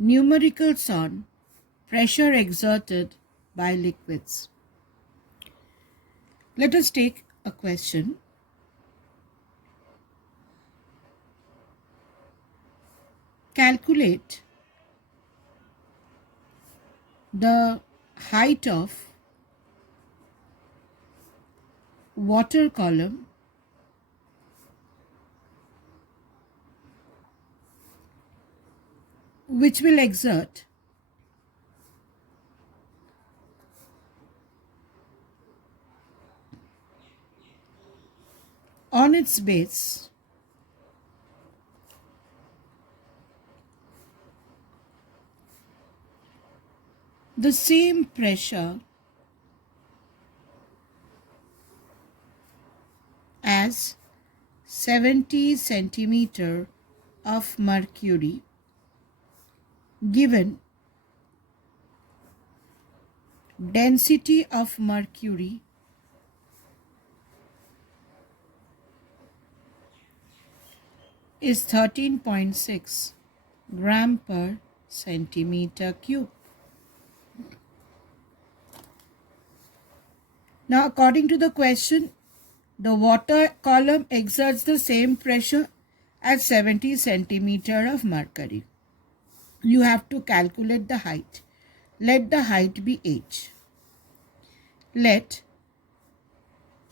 Numericals on pressure exerted by liquids. Let us take a question. Calculate the height of water column which will exert on its base the same pressure as 70 centimeter of mercury, given density of mercury is 13.6 gram per centimeter cube. Now, according to the question, the water column exerts the same pressure at 70 centimeter of mercury. You have to calculate the height. Let the height be h. Let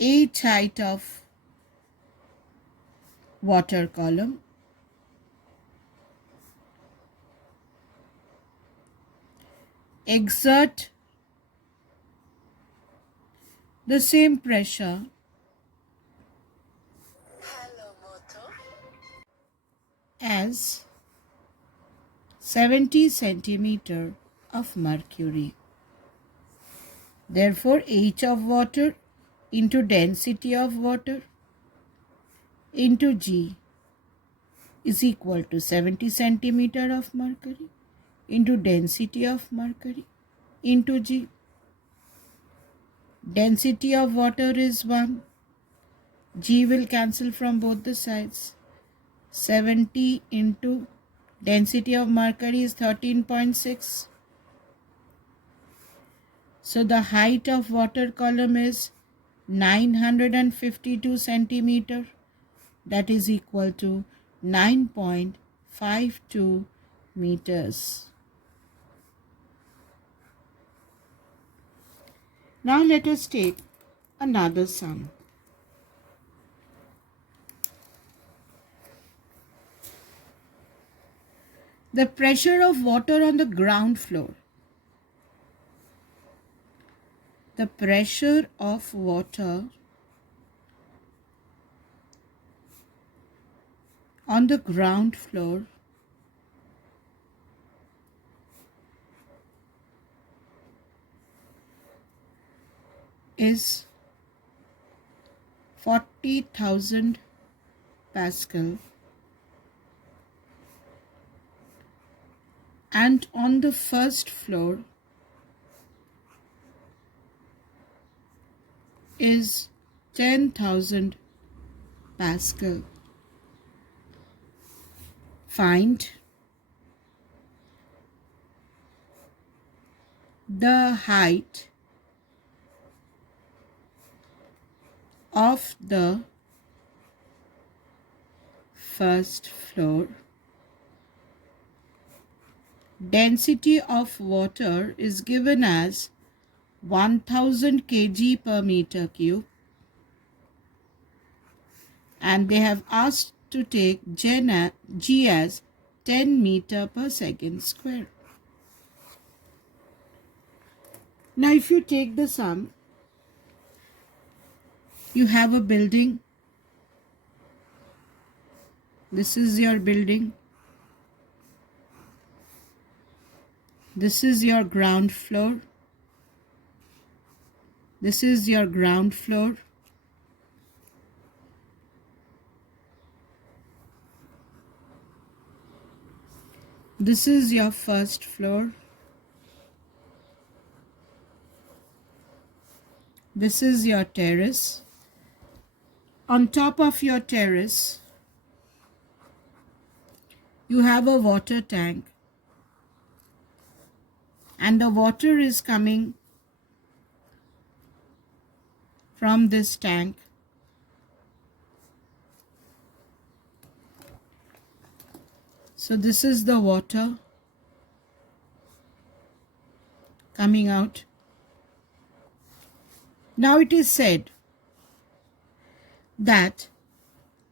h height of water column exert the same pressure as 70 centimeter of mercury. Therefore, h of water into density of water into G is equal to 70 centimeter of mercury into density of mercury into G. Density of water is 1. G will cancel from both the sides. 70 into density of mercury is 13.6. So the height of water column is 952 centimeter. That is equal to 9.52 meters. Now let us take another sum. The pressure of water on the ground floor. The pressure of water on the ground floor is 40,000 Pascal, and on the first floor is 10,000 Pascal. Find the height of the first floor. Density of water is given as 1000 kg per meter cube, and they have asked to take G as 10 meter per second square. Now if you take the sum, you have a building. This is your building. This is your ground floor. This is your ground floor. This is your first floor. This is your terrace. On top of your terrace, you have a water tank. and the water is coming from this tank. So this is the water coming out. Now it is said that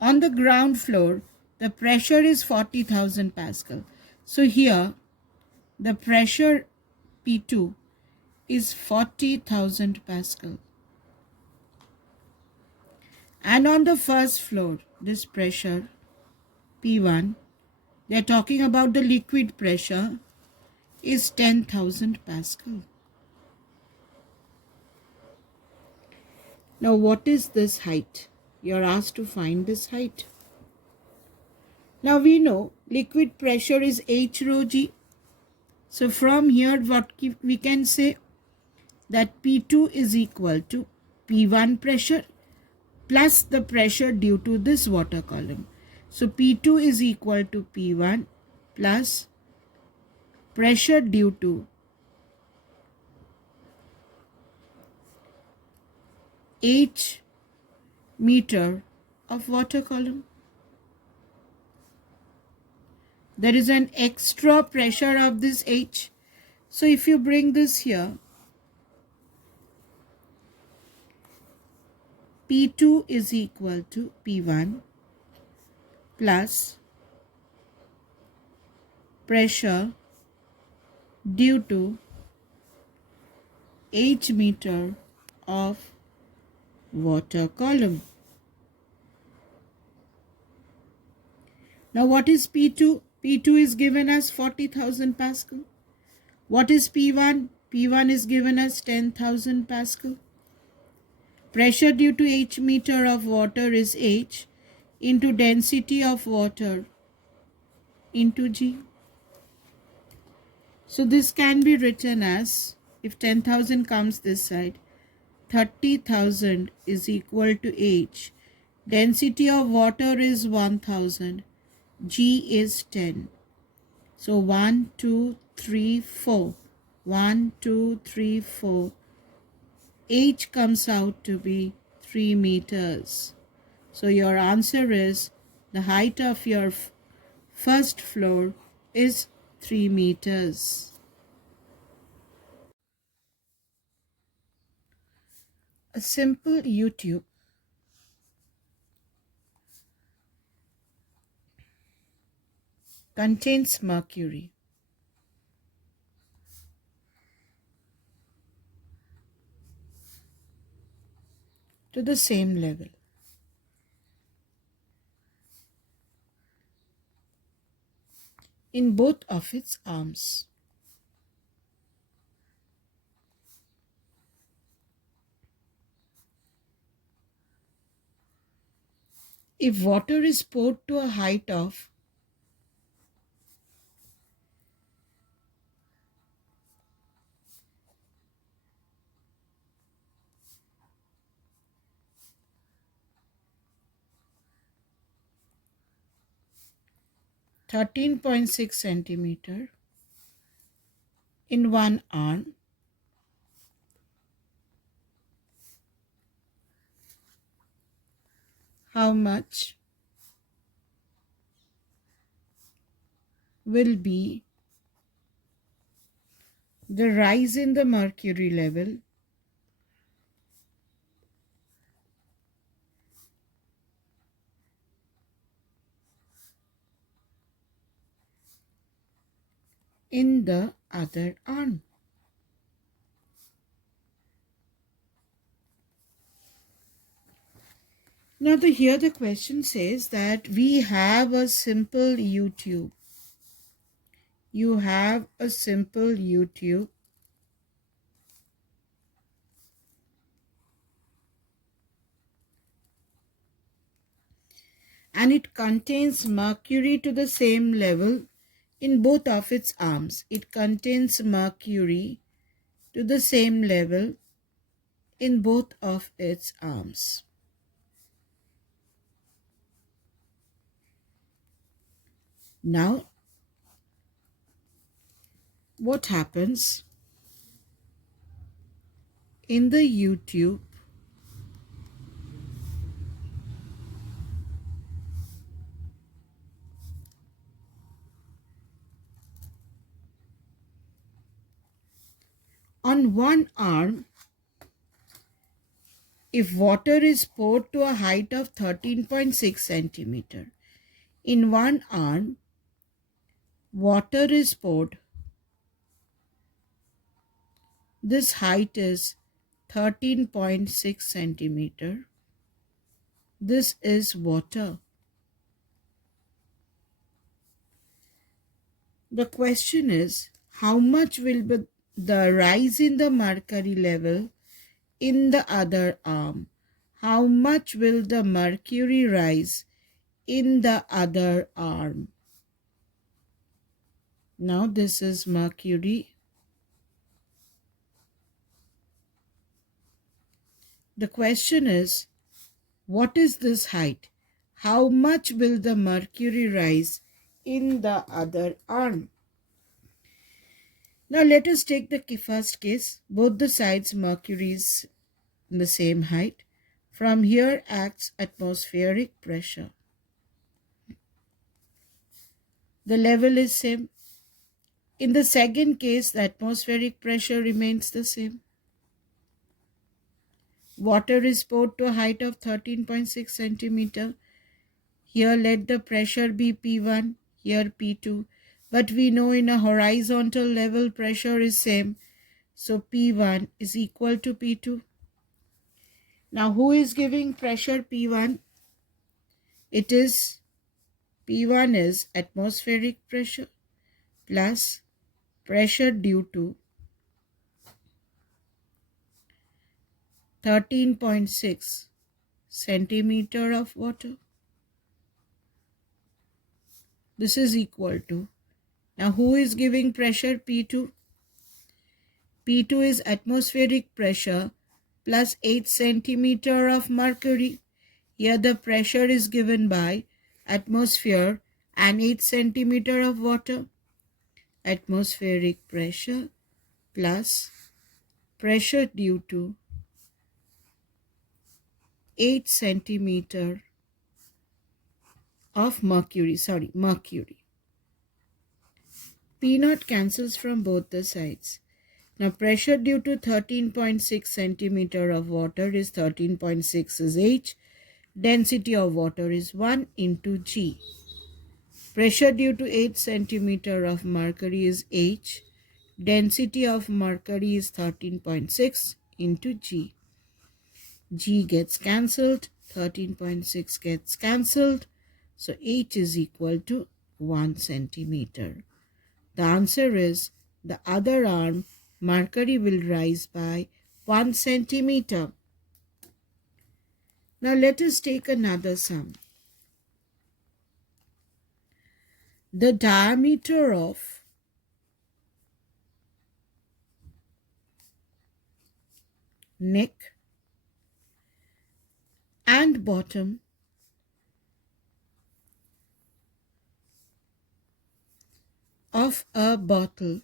on the ground floor the pressure is 40,000 Pascal. So here the pressure P2 is 40,000 Pascal. And on the first floor, this pressure P1, they are talking about the liquid pressure, is 10,000 Pascal. Now what is this height? You are asked to find this height. Now we know liquid pressure is H rho G. So from here what we can say that P2 is equal to P1 pressure plus the pressure due to this water column. So P2 is equal to P1 plus pressure due to H meter of water column. There is an extra pressure of this H. So if you bring this here, P2 is equal to P1 plus pressure due to H meter of water column. Now what is P2? P2 is given as 40,000 Pascal. What is P1? P1 is given as 10,000 Pascal. Pressure due to H meter of water is H into density of water into G. So this can be written as, if 10,000 comes this side, 30,000 is equal to H. Density of water is 1,000. G is 10. So 1, 2, 3, 4. 1, 2, 3, 4. H comes out to be 3 meters. So your answer is the height of your first floor is 3 meters. A simple U-tube contains mercury. To the same level. In both of its arms. If water is poured to a height of 13.6 centimeter in one arm, how much will be the rise in the mercury level in the other arm? Now here the question says that we have a simple U-tube. You have a simple U-tube and it contains mercury to the same level in both of its arms. It contains mercury to the same level in both of its arms. Now, what happens? in the YouTube, on one arm, if water is poured to a height of 13.6 centimeter, in one arm, water is poured. This height is 13.6 centimeter. This is water. The question is, how much will be the rise in the mercury level in the other arm? How much will the mercury rise in the other arm? Now this is mercury. The question is, what is this height? How much will the mercury rise in the other arm? Now let us take the first case. Both the sides mercury is in the same height. From here acts atmospheric pressure. The level is same. In the second case, the atmospheric pressure remains the same. Water is poured to a height of 13.6 centimeter. Here let the pressure be P1, here P2. But we know in a horizontal level pressure is same. So P1 is equal to P2. Now who is giving pressure P1? It is P1 is atmospheric pressure plus pressure due to 13.6 centimeter of water. This is equal to, now who is giving pressure P2? P2 is atmospheric pressure plus 8 centimeter of mercury. Here the pressure is given by atmosphere and 8 centimeter of water. Atmospheric pressure plus pressure due to 8 centimeter of mercury. P naught cancels from both the sides. Now pressure due to 13.6 centimeter of water is 13.6 is H. Density of water is 1 into G. Pressure due to 8 centimeter of mercury is H. Density of mercury is 13.6 into G. G gets cancelled, 13.6 gets cancelled. So H is equal to 1 centimeter. The answer is the other arm, mercury will rise by 1 centimeter. Now let us take another sum. The diameter of neck and bottom of a bottle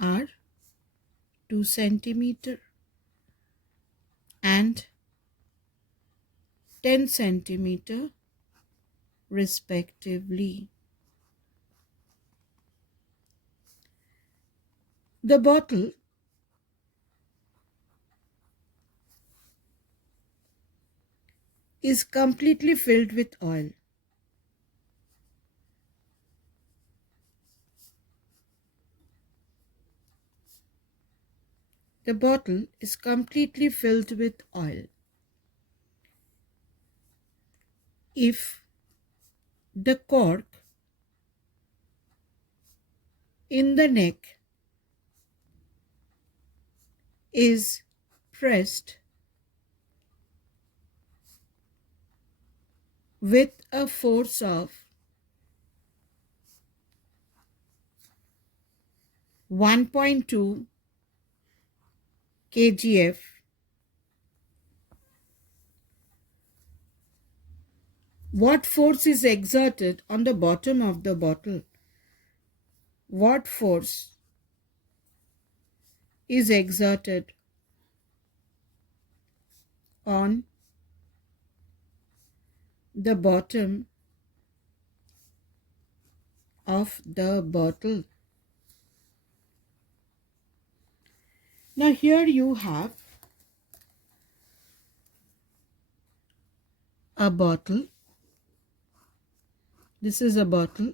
are 2 centimeter and 10 centimeter respectively. The bottle is completely filled with oil. The bottle is completely filled with oil. If the cork in the neck is pressed with a force of 1.2 kgf, what force is exerted on the bottom of the bottle? What force is exerted on the bottom of the bottle. Now here you have a bottle. This is a bottle.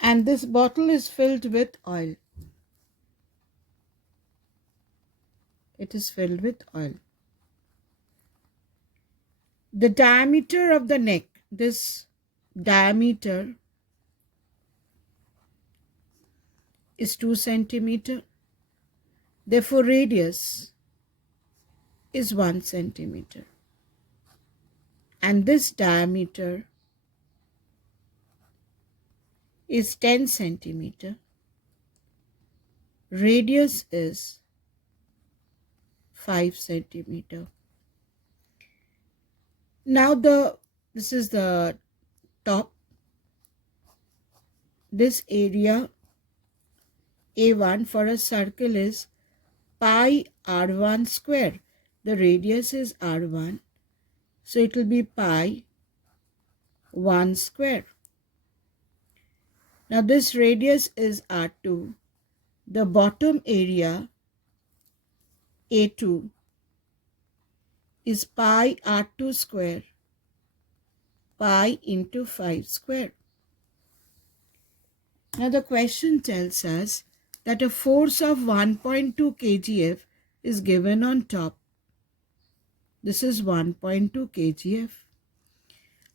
And this bottle is filled with oil. It is filled with oil. The diameter of the neck, this diameter is 2 centimeter. Therefore, radius is 1 centimeter. And this diameter is 10 centimeter. Radius is 5 centimeter. Now this is the top. This area A1 for a circle is pi r1 square. The radius is r1. So it will be pi 1 square. Now this radius is r2. The bottom area A2 is pi r2 square, pi into 5 square. Now the question tells us that a force of 1.2 kgf is given on top. This is 1.2 kgf.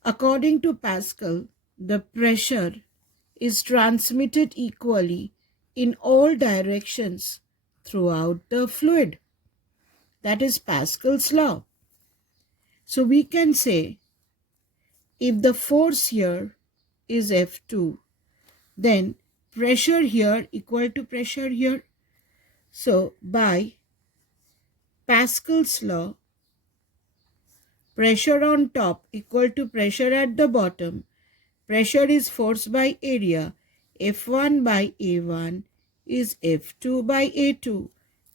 According to Pascal, the pressure is transmitted equally in all directions throughout the fluid. That is Pascal's law. So we can say if the force here is F2, then pressure here equal to pressure here. So by Pascal's law, pressure on top equal to pressure at the bottom. Pressure is force by area. F1 by A1 is F2 by A2.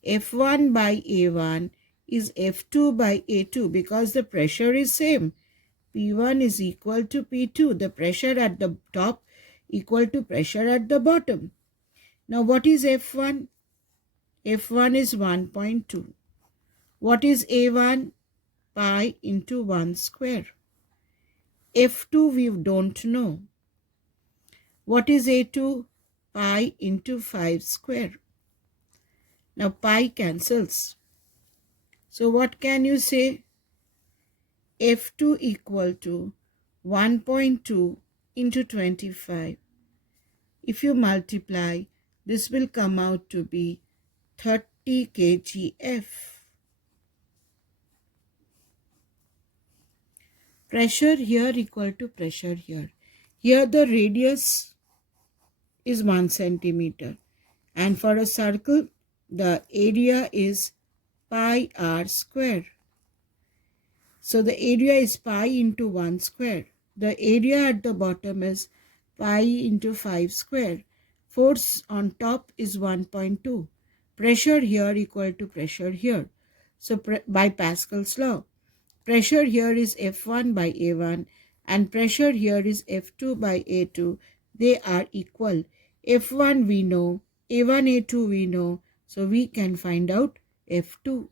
F1 by A1 is F2 by A2 because the pressure is same. P1 is equal to P2. The pressure at the top equal to pressure at the bottom. Now what is F1? F1 is 1.2. What is A1? Pi into 1 square. F2 we don't know. What is A2? Pi into 5 square. Now pi cancels. So what can you say? F2 equal to 1.2 into 25. If you multiply, this will come out to be 30 kgf. Pressure here equal to pressure here. Here the radius is 1 centimeter. And for a circle, the area is pi r square. So the area is pi into 1 square. The area at the bottom is pi into 5 square. Force on top is 1.2. Pressure here equal to pressure here. So by Pascal's law, pressure here is F1 by A1 and pressure here is F2 by A2. They are equal. F1 we know, A1, A2 we know. So we can find out F2.